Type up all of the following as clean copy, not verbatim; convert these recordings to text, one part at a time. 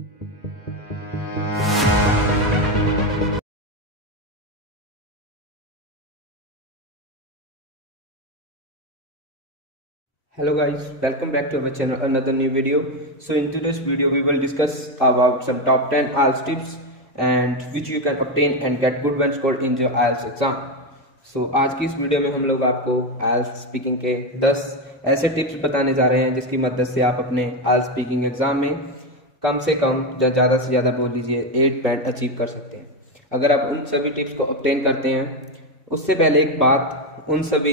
Hello guys, welcome back to our channel, another new video. So in today's video we will discuss about some top 10 IELTS tips and which you can obtain and get good one score in your IELTS exam. So आज की इस video में हम लोग आपको IELTS speaking के 10 ऐसे tips बताने जा रहे हैं जिसकी मदद से आप अपने IELTS स्पीकिंग एग्जाम में कम से कम ज़्यादा से ज़्यादा बोल लीजिए 8 बैंड अचीव कर सकते हैं। अगर आप उन सभी टिप्स को ऑब्टेन करते हैं, उससे पहले एक बात उन सभी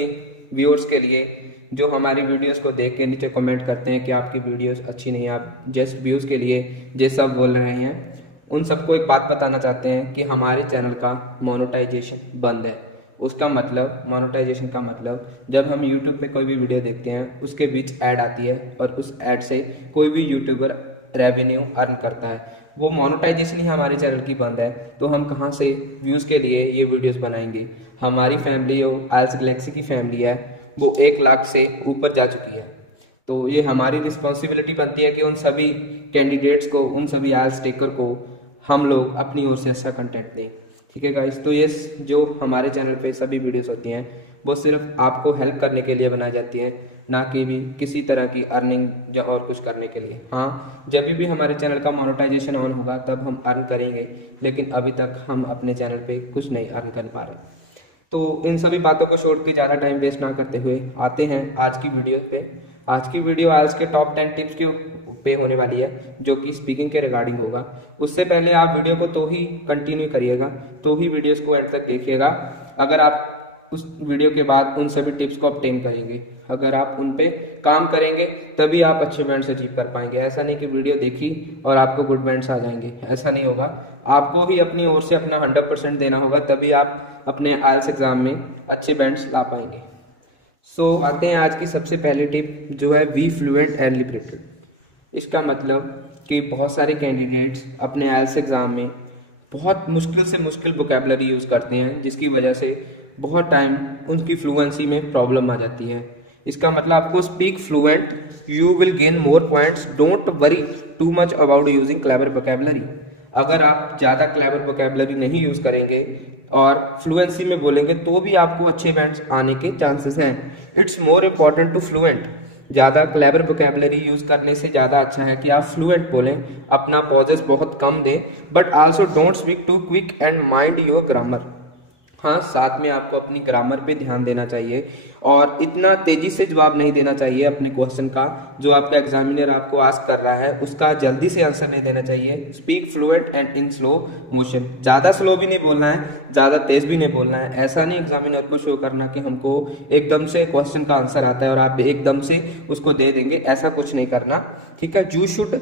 व्यूअर्स के लिए जो हमारी वीडियोस को देख के नीचे कमेंट करते हैं कि आपकी वीडियोस अच्छी नहीं है, आप जस्ट व्यूज़ के लिए ये सब बोल रहे हैं, उन सबको एक बात बताना चाहते हैं कि हमारे चैनल का मोनेटाइजेशन बंद है। उसका मतलब, मोनेटाइजेशन का मतलब, जब हम यूट्यूब पे कोई भी वीडियो देखते हैं उसके बीच ऐड आती है और उस ऐड से कोई भी यूट्यूबर रेवेन्यू अर्न करता है, वो मोनेटाइजेशन ही हमारे चैनल की बंद है, तो हम कहाँ से व्यूज़ के लिए ये वीडियोस बनाएंगे। हमारी फैमिली जो IELTS गैलेक्सी की फैमिली है वो 1 लाख से ऊपर जा चुकी है, तो ये हमारी रिस्पॉन्सिबिलिटी बनती है कि उन सभी कैंडिडेट्स को, उन सभी IELTS टेकर को हम लोग अपनी ओर से अच्छा कंटेंट दें। ठीक है गाइस, तो ये जो हमारे चैनल पे सभी वीडियोस होती हैं वो सिर्फ आपको हेल्प करने के लिए बनाई जाती हैं, ना कि भी किसी तरह की अर्निंग या और कुछ करने के लिए। हाँ, जब भी हमारे चैनल का मोनेटाइजेशन ऑन होगा तब हम अर्न करेंगे, लेकिन अभी तक हम अपने चैनल पे कुछ नहीं अर्न कर पा रहे। तो इन सभी बातों को छोड़ के ज़्यादा टाइम वेस्ट ना करते हुए आते हैं आज की वीडियो पे। आज की वीडियो IELTS के टॉप 10 टिप्स के पे होने वाली है, जो कि स्पीकिंग के रिगार्डिंग होगा। उससे पहले आप वीडियो को तो ही कंटिन्यू करिएगा, तो ही वीडियोस को एंड तक देखिएगा। अगर आप उस वीडियो के बाद उन सभी टिप्स को ऑब्टेन करेंगे, अगर आप उन पे काम करेंगे, तभी आप अच्छे बैंड्स अचीव कर पाएंगे। ऐसा नहीं कि वीडियो देखी और आपको गुड बैंड्स आ जाएंगे, ऐसा नहीं होगा। आपको ही अपनी ओर से अपना 100% देना होगा, तभी आप अपने IELTS एग्जाम में अच्छे बैंड्स ला पाएंगे। सो आते हैं आज की सबसे पहली टिप, जो है बी फ्लुएंट एंड लिबरेटेड। इसका मतलब कि बहुत सारे कैंडिडेट्स अपने IELTS एग्जाम में बहुत मुश्किल से मुश्किल वोकैबुलरी यूज़ करते हैं, जिसकी वजह से बहुत टाइम उनकी फ्लुएंसी में प्रॉब्लम आ जाती है। इसका मतलब आपको speak fluent, you will gain more points, don't worry too much about using clever vocabulary. अगर आप ज़्यादा क्लेवर वोकैबुलरी नहीं यूज़ करेंगे और फ्लुएंसी में बोलेंगे तो भी आपको अच्छे बैंड्स आने के चांसेस हैं। It's more important to fluent. ज़्यादा क्लेवर वोकैबुलरी यूज़ करने से ज़्यादा अच्छा है कि आप फ्लुएंट बोलें, अपना पॉजेस बहुत कम दें, but also don't speak too quick and mind your grammar. हाँ, साथ में आपको अपनी ग्रामर पे ध्यान देना चाहिए और इतना तेजी से जवाब नहीं देना चाहिए अपने क्वेश्चन का, जो आपका एग्जामिनर आपको आस्क कर रहा है उसका जल्दी से आंसर नहीं देना चाहिए। Speak fluent and in slow motion. ज़्यादा स्लो भी नहीं बोलना है, ज़्यादा तेज भी नहीं बोलना है। ऐसा नहीं एग्जामिनर को शो करना कि हमको एकदम से क्वेश्चन का आंसर आता है और आप एकदम से उसको दे देंगे, ऐसा कुछ नहीं करना। ठीक है, you should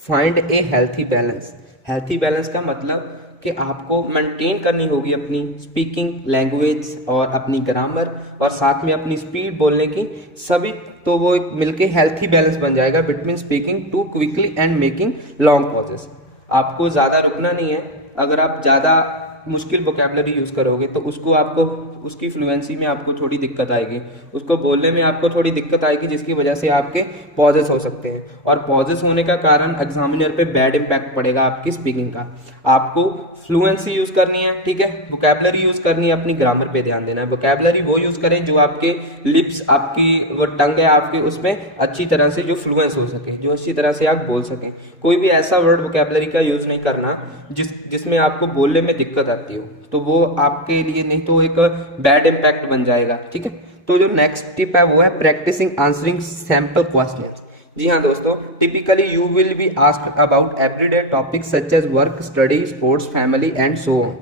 find A healthy balance. Healthy balance का मतलब कि आपको मेंटेन करनी होगी अपनी स्पीकिंग लैंग्वेज और अपनी ग्रामर और साथ में अपनी स्पीड बोलने की, सभी, तो वो मिलके हेल्थी बैलेंस बन जाएगा between speaking too quickly and making long pauses. आपको ज़्यादा रुकना नहीं है। अगर आप ज़्यादा मुश्किल वोकैबुलरी यूज़ करोगे तो उसको आपको, उसकी फ्लुएंसी में आपको थोड़ी दिक्कत आएगी, उसको बोलने में आपको थोड़ी दिक्कत आएगी, जिसकी वजह से आपके पॉजेस हो सकते हैं और पॉजेस होने का कारण एग्जामिनर पे बैड इम्पैक्ट पड़ेगा आपकी स्पीकिंग का। आपको फ्लुएंसी यूज़ करनी है, ठीक है, वोकैबुलरी यूज़ करनी है, अपनी ग्रामर पे ध्यान देना है। वोकैबुलरी वो यूज़ करें जो आपके लिप्स, आपकी वो टंग है आपके, उसमें अच्छी तरह से जो फ्लुएंस हो सके, जो अच्छी तरह से आप बोल सकें। कोई भी ऐसा वर्ड वोकैबुलरी का यूज़ नहीं करना जिसमें आपको बोलने में दिक्कत आती हो, तो वो आपके लिए नहीं तो एक बैड इम्पैक्ट बन जाएगा। ठीक है, तो जो नेक्स्ट टिप है वो है प्रैक्टिसिंग आंसरिंग सैम्पल क्वेश्चंस। जी हाँ दोस्तों, typically you will be asked about everyday topics such as work, study, sports, family and so on.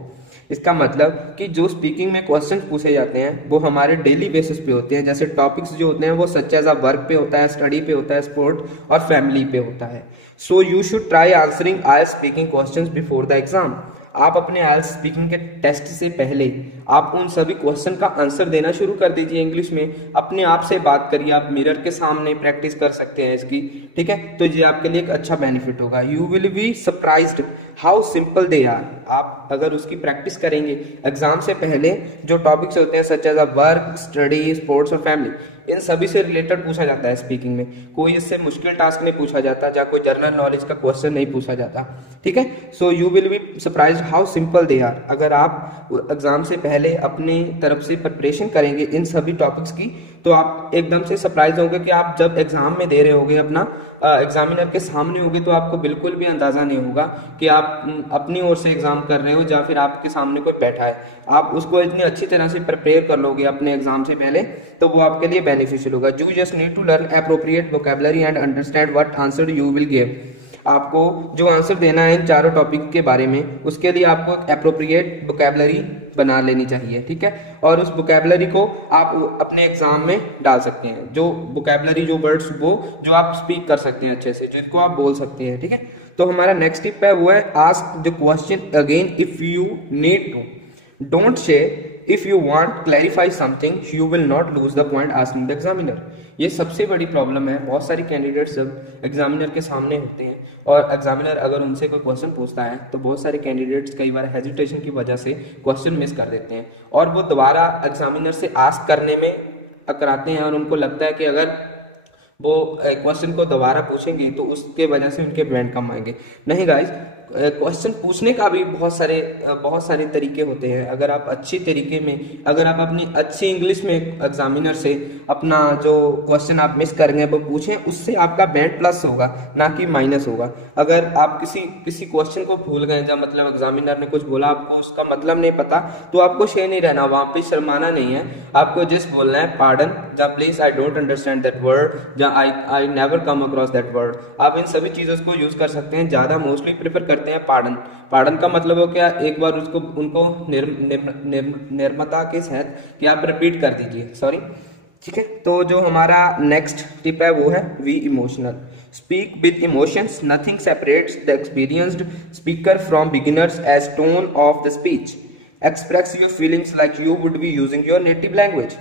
इसका मतलब कि जो स्पीकिंग में क्वेश्चन पूछे जाते हैं वो हमारे डेली बेसिस पे होते हैं। जैसे टॉपिक्स जो होते हैं वो सच एज वर्क पे होता है, स्टडी पे होता है, स्पोर्ट और फैमिली पे होता है। So you should try answering IELTS speaking questions before the exam. आप अपने IELTS स्पीकिंग के टेस्ट से पहले आप उन सभी क्वेश्चन का आंसर देना शुरू कर दीजिए इंग्लिश में। अपने आप से बात करिए, आप मिरर के सामने प्रैक्टिस कर सकते हैं इसकी। ठीक है, तो ये आपके लिए एक अच्छा बेनिफिट होगा। You will be surprised how simple they are. आप अगर उसकी प्रैक्टिस करेंगे एग्जाम से पहले, जो टॉपिक्स होते हैं such as work, study, sports और फैमिली, इन सभी से रिलेटेड पूछा जाता है स्पीकिंग में। कोई इससे मुश्किल टास्क नहीं पूछा जाता, या कोई जनरल नॉलेज का क्वेश्चन नहीं पूछा जाता, ठीक है। So you will be surprised how simple they are. अगर आप एग्जाम से पहले अपनी तरफ से प्रिपरेशन करेंगे इन सभी टॉपिक्स की, तो आप एकदम से सरप्राइज होंगे कि आप जब एग्जाम में दे रहे होगे, अपना एग्जामिनर के सामने होगे, तो आपको बिल्कुल भी अंदाजा नहीं होगा कि आप अपनी ओर से एग्जाम कर रहे हो या फिर आपके सामने कोई बैठा है। आप उसको इतनी अच्छी तरह से प्रिपेयर कर लोगे अपने एग्जाम से पहले, तो वो आपके लिए बेनिफिशियल होगा। You just need to learn appropriate vocabulary and understand what answer you will give. आपको जो आंसर देना है इन चारों टॉपिक के बारे में, उसके लिए आपको एप्रोप्रिएट वोकैबुलरी बना लेनी चाहिए, ठीक है। और उस वोकैबुलरी को आप अपने एग्जाम में डाल सकते हैं। जो वोकैबुलरी, जो वर्ड्स, वो जो आप स्पीक कर सकते हैं अच्छे से, जिसको आप बोल सकते हैं, ठीक है। तो हमारा नेक्स्ट टिप है वो है ask the question again if you need to. Don't say if you want clarify something you will not lose the point asking the examiner. ये सबसे बड़ी प्रॉब्लम है। बहुत सारी कैंडिडेट्स जब एग्जामिनर के सामने होते हैं और एग्जामिनर अगर उनसे कोई क्वेश्चन पूछता है, तो बहुत सारे कैंडिडेट्स कई बार हेजिटेशन की वजह से क्वेश्चन मिस कर देते हैं और वो दोबारा एग्जामिनर से आस्क करने में अकराते हैं, और उनको लगता है कि अगर वो क्वेश्चन को दोबारा पूछेंगे तो उसके वजह से उनके बैंड कम आएंगे। नहीं गाइस, क्वेश्चन पूछने का भी बहुत सारे तरीके होते हैं। अगर आप अच्छी तरीके में, अगर आप अपनी अच्छी इंग्लिश में एग्जामिनर से अपना जो क्वेश्चन आप मिस करेंगे वो पूछें, उससे आपका बैंड प्लस होगा, ना कि माइनस होगा। अगर आप किसी क्वेश्चन को भूल गए, जब मतलब एग्जामिनर ने कुछ बोला, आपको उसका मतलब नहीं पता, तो आपको शेयर नहीं रहना, वहां पे शर्माना नहीं है। आपको जस्ट बोलना है पार्डन, या please I don't understand that word, या I never come across that word. आप इन सभी चीजों को यूज कर सकते हैं। ज्यादा मोस्टली प्रेफर करते हैं पार्डन। पार्डन का मतलब हो क्या, एक बार उनको निर्मता के साथ कि आप रिपीट कर दीजिए, सॉरी, ठीक है। तो जो हमारा नेक्स्ट टिप है वो है be emotional. Speak with emotions, nothing separates the experienced speaker from beginners as tone of the speech. Express your feelings like you would be using your native language.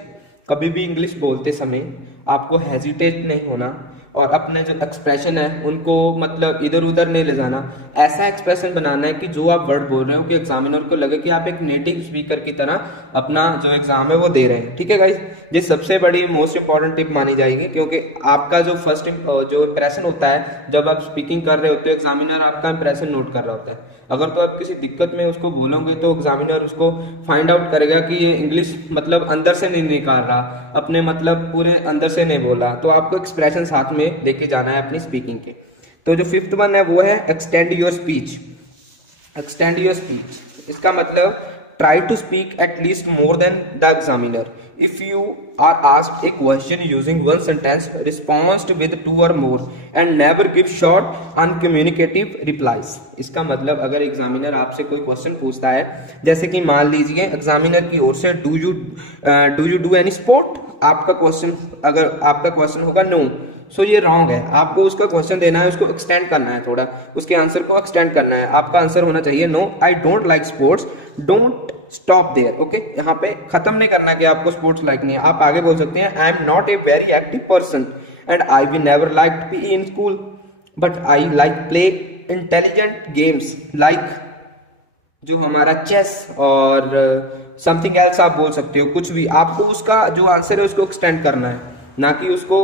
कभी भी इंग्लिश बोलते समय आपको hesitate नहीं होना और अपने जो एक्सप्रेशन है उनको मतलब इधर उधर नहीं ले जाना। ऐसा एक्सप्रेशन बनाना है कि जो आप वर्ड बोल रहे हो कि एग्जामिनर को लगे कि आप एक नेटिव स्पीकर की तरह अपना जो एग्जाम है वो दे रहे हैं, ठीक है गाइस। ये सबसे बड़ी मोस्ट इंपॉर्टेंट टिप मानी जाएगी, क्योंकि आपका जो फर्स्ट जो इंप्रेशन होता है जब आप स्पीकिंग कर रहे होते हो, एग्जामिनर आपका इंप्रेशन नोट कर रहा होता है। अगर तो आप किसी दिक्कत में उसको बोलोगे तो एग्जामिनर उसको फाइंड आउट करेगा कि ये इंग्लिश मतलब अंदर से नहीं निकाल रहा, अपने मतलब पूरे अंदर से नहीं बोला। तो आपको एक्सप्रेशन साथ में लेके जाना है अपनी स्पीकिंग के। तो जो फिफ्थ वन है वो है extend your speech. Extend your speech, इसका मतलब try to speak at least more than the examiner. If you are asked a question using one sentence, respond with two or more and never give short, uncommunicative replies. इसका मतलब अगर examiner आपसे कोई question पूछता है, जैसे कि मान लीजिए एग्जामिनर की ओर से do you do any sport, आपका क्वेश्चन होगा नो, सो ये रॉन्ग है। आपको उसका क्वेश्चन देना है, उसको एक्सटेंड करना है, थोड़ा उसके आंसर को एक्सटेंड करना है। आपका आंसर होना चाहिए no I don't like sports, don't stop there. Okay, यहाँ पे खत्म नहीं करना कि आपको स्पोर्ट्स लाइक नहीं है। आप आगे बोल सकते हैं I am not a very active person and I will never like PE in school, but I like play intelligent games like जो हमारा चेस और समथिंग एल्स आप बोल सकते हो, कुछ भी। आपको उसका जो आंसर है उसको एक्सटेंड करना है, ना कि उसको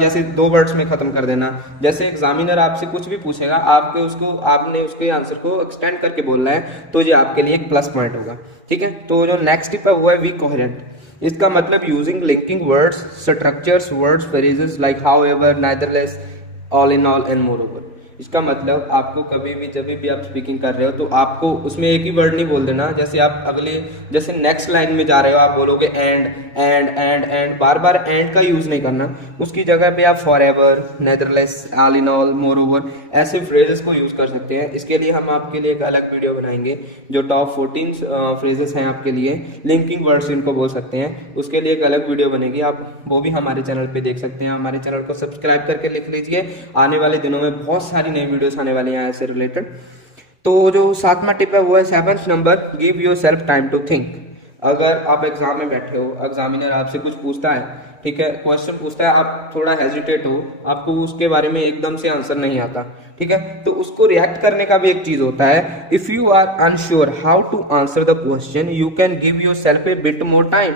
जैसे दो वर्ड्स में खत्म कर देना। जैसे एग्जामिनर आपसे कुछ भी पूछेगा, आपने उसके आंसर को एक्सटेंड करके बोलना है, तो ये आपके लिए एक प्लस पॉइंट होगा, ठीक है। तो जो नेक्स्ट टिप है वो है बी कोहेरेंट। इसका मतलब using linking words, structures, words, phrases like however, nevertheless, all in all and moreover. इसका मतलब आपको कभी भी जब भी आप स्पीकिंग कर रहे हो तो आपको उसमें एक ही वर्ड नहीं बोल देना। जैसे आप जैसे नेक्स्ट लाइन में जा रहे हो, आप बोलोगे एंड, बार बार एंड का यूज नहीं करना। उसकी जगह पे आप forever, nevertheless, all in all, moreover ऐसे फ्रेजेस को यूज कर सकते हैं। इसके लिए हम आपके लिए एक अलग वीडियो बनाएंगे, जो टॉप 14 फ्रेजेस हैं आपके लिए, लिंकिंग वर्ड्स इनको बोल सकते हैं। उसके लिए एक अलग वीडियो बनेगी, आप वो भी हमारे चैनल पे देख सकते हैं। हमारे चैनल को सब्सक्राइब करके लिख लीजिए, आने वाले दिनों में बहुत सारी नई वीडियोस आने वाली हैं इससे रिलेटेड। तो जो 7वां टिप है वो है 7th number, give your self time to think. अगर आप एग्जाम में बैठे हो, एग्जामिनर आपसे कुछ पूछता है, ठीक है, क्वेश्चन पूछता है, आप थोड़ा हेजिटेट हो, आपको उसके बारे में एकदम से आंसर नहीं आता, ठीक है, तो उसको रिएक्ट करने का भी एक चीज होता है। If you are unsure how to answer the question, you can give your self a bit more time.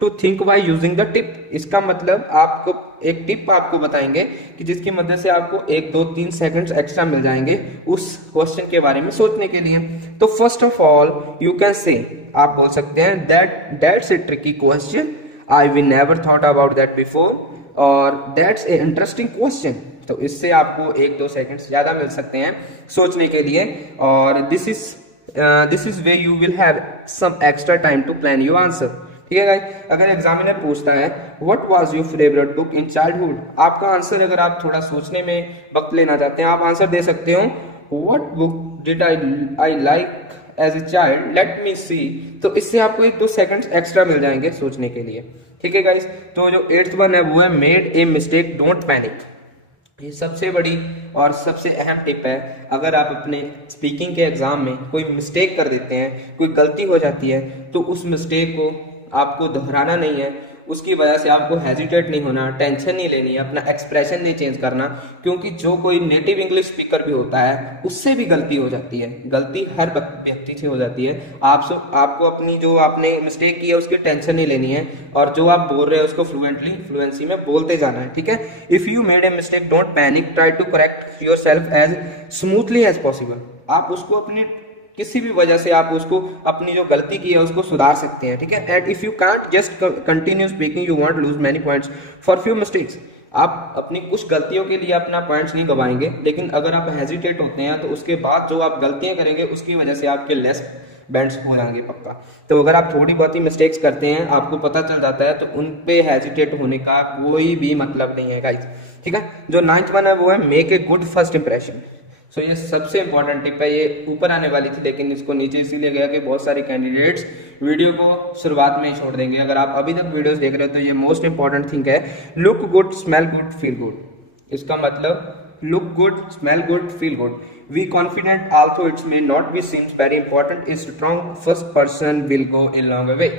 To think by using the tip. इसका मतलब आपको एक टिप आपको बताएंगे कि जिसकी मदद से आपको 1 2 3 सेकंड्स एक्स्ट्रा मिल जाएंगे उस क्वेश्चन के बारे में सोचने के लिए। तो first of all you can say, आप बोल सकते हैं that's a tricky question, I we never thought about that before, और दैट्स ए इंटरेस्टिंग क्वेश्चन। तो इससे आपको 1 2 सेकंड्स ज्यादा मिल सकते हैं सोचने के लिए। और this is way you will have some extra time to plan your answer. ठीक है गाइस, अगर एग्जामिनर पूछता है what was your favourite book in childhood, आपका आंसर, अगर आप थोड़ा सोचने में वक्त लेना चाहते हैं, आप आंसर दे सकते हो what book did I like as a child, let me see. तो इससे आपको 1 2 सेकंड्स एक्स्ट्रा मिल जाएंगे सोचने के लिए। ठीक है गाइस, तो जो 8th वन है वो है made a mistake don't panic. ये सबसे बड़ी और सबसे अहम टिप है। अगर आप अपने स्पीकिंग के एग्जाम में कोई मिस्टेक कर देते हैं, कोई गलती हो जाती है, तो उस मिस्टेक को आपको दोहराना नहीं है, उसकी वजह से आपको हेजिटेट नहीं होना, टेंशन नहीं लेनी है, अपना एक्सप्रेशन नहीं चेंज करना, क्योंकि जो कोई नेटिव इंग्लिश स्पीकर भी होता है उससे भी गलती हो जाती है, गलती हर व्यक्ति से हो जाती है। आपको अपनी जो आपने मिस्टेक की है उसकी टेंशन नहीं लेनी है, और जो आप बोल रहे हैं उसको फ्लुएंसी में बोलते जाना है। ठीक है, if you made a mistake don't panic, try to correct your self as smoothly as possible. आप उसको अपनी किसी भी वजह से आप उसको अपनी जो गलती की है उसको सुधार सकते हैं। ठीक है, and if you can't just continue speaking, you won't lose many points for few mistakes. आप अपनी कुछ गलतियों के लिए अपना पॉइंट्स नहीं गवाएंगे, लेकिन अगर आप हेजिटेट होते हैं तो उसके बाद जो आप गलतियां करेंगे उसकी वजह से आपके लेस बैंड्स हो जाएंगे पक्का। तो अगर आप थोड़ी बहुत ही मिस्टेक्स करते हैं, आपको पता चल जाता है, तो उन पे हेजिटेट होने का कोई भी मतलब नहीं है गाइस। ठीक है, जो 9th वन है वो है make a good first impression. So ये सबसे इंपॉर्टेंट टिप है। ये ऊपर आने वाली थी लेकिन इसको नीचे इसीलिए गया कि बहुत सारे कैंडिडेट्स वीडियो को शुरुआत में ही छोड़ देंगे। अगर आप अभी तक वीडियोस देख रहे हो तो ये मोस्ट इंपॉर्टेंट थिंग है, look good smell good feel good. इसका मतलब look good smell good feel good, we confident also it's may not be seems very important, is strong first person will go a long way.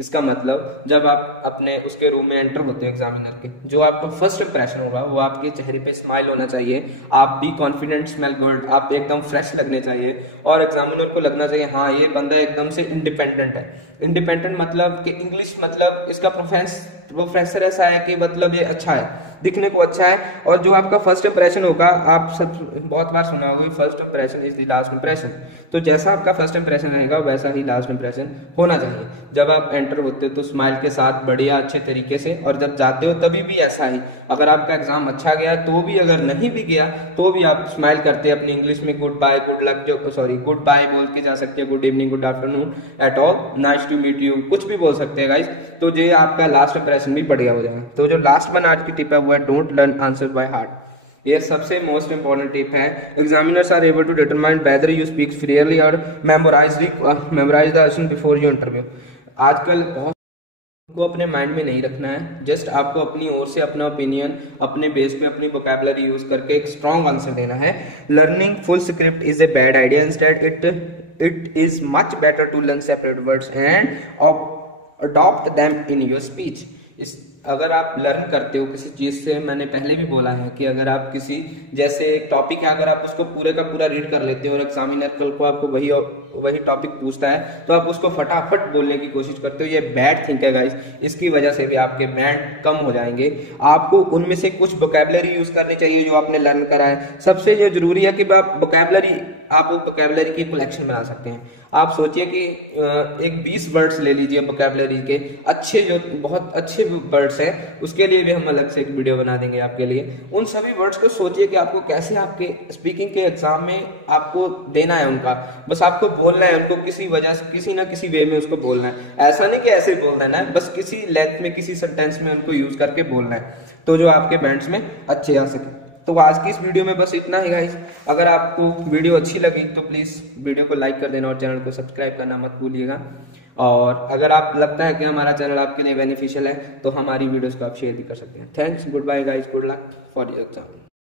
इसका मतलब जब आप अपने उसके room में enter होते हो एग्जामिनर के, जो आपका फर्स्ट इंप्रेशन होगा वो आपके चेहरे पे स्माइल होना चाहिए, आप बी कॉन्फिडेंट स्मेल गुड, आप एकदम फ्रेश लगने चाहिए, और एग्जामिनर को लगना चाहिए हाँ ये बंदा एकदम से इंडिपेंडेंट है। इंडिपेंडेंट मतलब कि इंग्लिश मतलब इसका प्रोफेसर ऐसा है कि मतलब ये अच्छा है, दिखने को अच्छा है। और जो आपका फर्स्ट इंप्रेशन होगा, आप सब बहुत बार सुना होगा first impression is the last impression, तो जैसा आपका फर्स्ट इंप्रेशन रहेगा वैसा ही लास्ट इंप्रेशन होना चाहिए। जब आप एंटर होते हो तो स्माइल के साथ बढ़िया अच्छे तरीके से, और जब जाते हो तभी भी ऐसा ही। अगर आपका एग्जाम अच्छा गया तो भी, अगर नहीं भी गया तो भी आप स्माइल करते हैं अपनी इंग्लिश में, goodbye good luck, goodbye बोल के जा सकते हैं, good evening good afternoon at all, nice to meet you, कुछ भी बोल सकते हैं गाइस। तो ये आपका लास्ट इंप्रेशन भी बढ़िया हो जाएगा। तो जो लास्ट वन आज की टिप है वो है don't learn answer by heart. ये सबसे मोस्ट इंपॉर्टेंट टिप है। Examiners are able to determine whether you speak freely और memorise the question before your interview. आजकल बहुत को अपने माइंड में नहीं रखना है, जस्ट आपको अपनी ओर से अपना ओपिनियन, अपने बेस पे अपनी वोकैबुलरी यूज करके एक स्ट्रॉन्ग आंसर देना है। Learning full script is a bad idea, instead it is much better to learn separate words and adopt them in your speech. अगर आप लर्न करते हो किसी चीज से, मैंने पहले भी बोला है कि अगर आप किसी, जैसे एक टॉपिक है, अगर आप उसको पूरे का पूरा रीड कर लेते हो और एग्जामिनर कल को आपको वही टॉपिक पूछता है तो आप उसको फटाफट बोलने की कोशिश करते हो, ये बैड थिंक है गाइस। इसकी वजह से भी आपके बैंड कम हो जाएंगे। आपको उनमें से कुछ वोकैबुलरी यूज करनी चाहिए जो आपने लर्न करा है। सबसे जो जरूरी है कि आप वोकैबुलरी की कलेक्शन बना सकते हैं। आप सोचिए कि एक 20 वर्ड्स ले लीजिए वोकैबुलरी के अच्छे, जो बहुत अच्छे वर्ड्स हैं, उसके लिए भी हम अलग से एक वीडियो बना देंगे आपके लिए। उन सभी वर्ड्स को सोचिए कि आपको कैसे आपके स्पीकिंग के एग्जाम में आपको देना है उनका, बस आपको बोलना है उनको किसी वजह से, किसी ना किसी वे में उसको बोलना है। ऐसा नहीं कि ऐसे बोलना है ना, बस किसी लेंथ में, किसी सेंटेंस में उनको यूज करके बोलना है, तो जो आपके बैंड्स में अच्छे आ सके। तो आज की इस वीडियो में बस इतना ही गाइस। अगर आपको वीडियो अच्छी लगी तो प्लीज़ वीडियो को लाइक कर देना और चैनल को सब्सक्राइब करना मत भूलिएगा। और अगर आप लगता है कि हमारा चैनल आपके लिए बेनिफिशियल है तो हमारी वीडियोस को आप शेयर भी कर सकते हैं। Thanks, goodbye guys, good luck for your exam.